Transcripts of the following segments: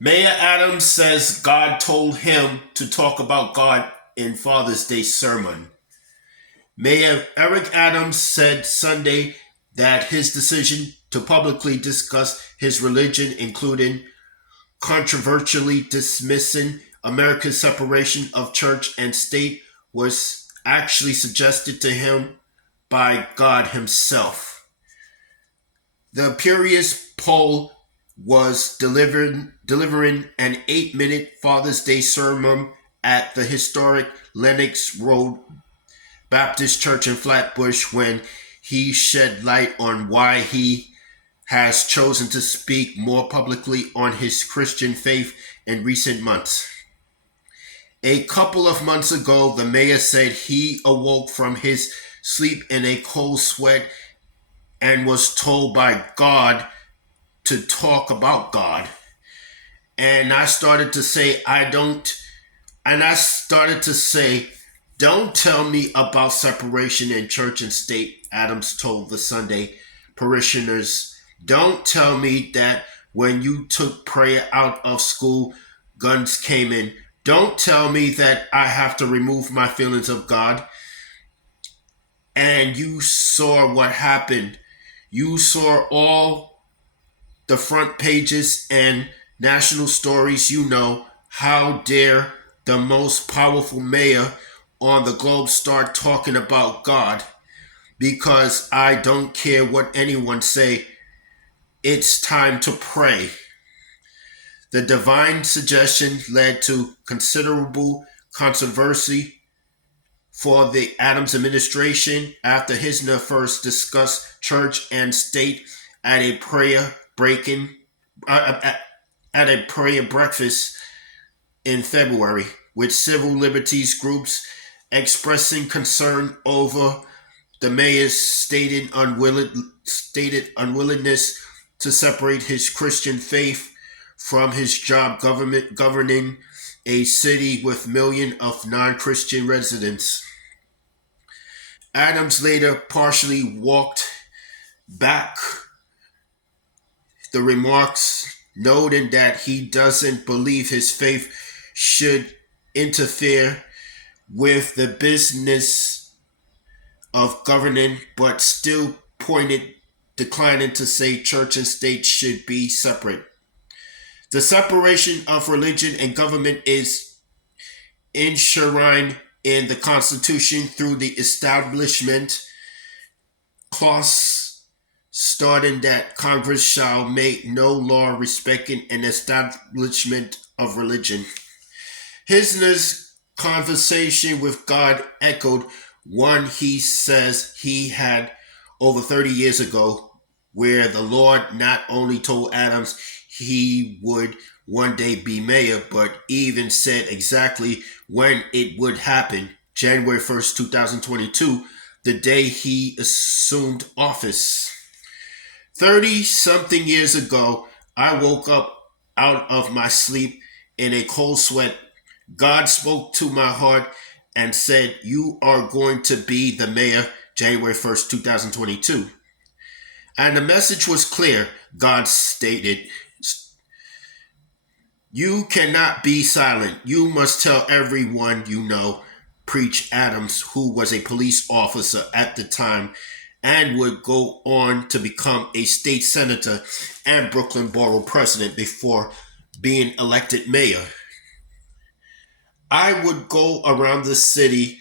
Mayor Adams says God told him to talk about God in Father's Day sermon. Mayor Eric Adams said Sunday that his decision to publicly discuss his religion, including controversially dismissing America's separation of church and state, was actually suggested to him by God Himself. The Purius poll was delivering an 8-minute Father's Day sermon at the historic Lenox Road Baptist Church in Flatbush when he shed light on why he has chosen to speak more publicly on his Christian faith in recent months. A couple of months ago, the mayor said he awoke from his sleep in a cold sweat and was told by God to talk about God. And I started to say, don't tell me about separation in church and state, Adams told the Sunday parishioners. Don't tell me that when you took prayer out of school, guns came in. Don't tell me that I have to remove my feelings of God. And you saw what happened. You saw all the front pages and national stories. How dare the most powerful mayor on the globe start talking about God? Because I don't care what anyone say. It's time to pray. The divine suggestion led to considerable controversy for the Adams administration after Hisner first discussed church and state at a at a prayer breakfast in February, with civil liberties groups expressing concern over the mayor's stated unwillingness to separate his Christian faith from his job governing a city with millions of non-Christian residents. Adams later partially walked back the remarks, noting that he doesn't believe his faith should interfere with the business of governing, but still declining to say church and state should be separate. The separation of religion and government is enshrined in the Constitution through the Establishment Clause, starting that Congress shall make no law respecting an establishment of religion. Hisner's conversation with God echoed one he says he had over 30 years ago, where the Lord not only told Adams he would one day be mayor, but even said exactly when it would happen, January 1st, 2022, the day he assumed office. 30 something years ago, I woke up out of my sleep in a cold sweat. God spoke to my heart and said, "You are going to be the mayor January 1st, 2022. And the message was clear. God stated, "You cannot be silent. You must tell everyone you know," preached Adams, who was a police officer at the time and would go on to become a state senator and Brooklyn Borough president before being elected mayor. I would go around the city,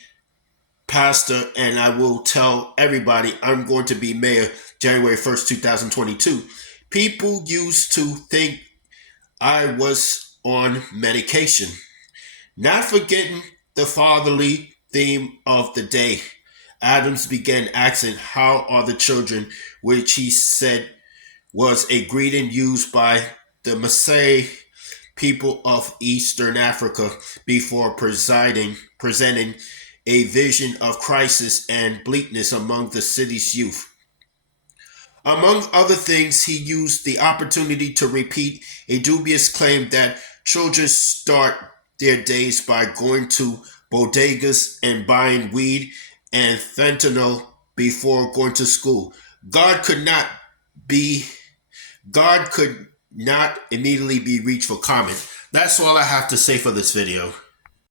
pastor, and I will tell everybody I'm going to be mayor January 1st, 2022. People used to think I was on medication. Not forgetting the fatherly theme of the day, Adams began asking, "How are the children?" which he said was a greeting used by the Maasai people of Eastern Africa before presenting a vision of crisis and bleakness among the city's youth. Among other things, he used the opportunity to repeat a dubious claim that children start their days by going to bodegas and buying weed and fentanyl before going to school. God could not be God could not immediately be reached for comment. That's all I have to say for this video.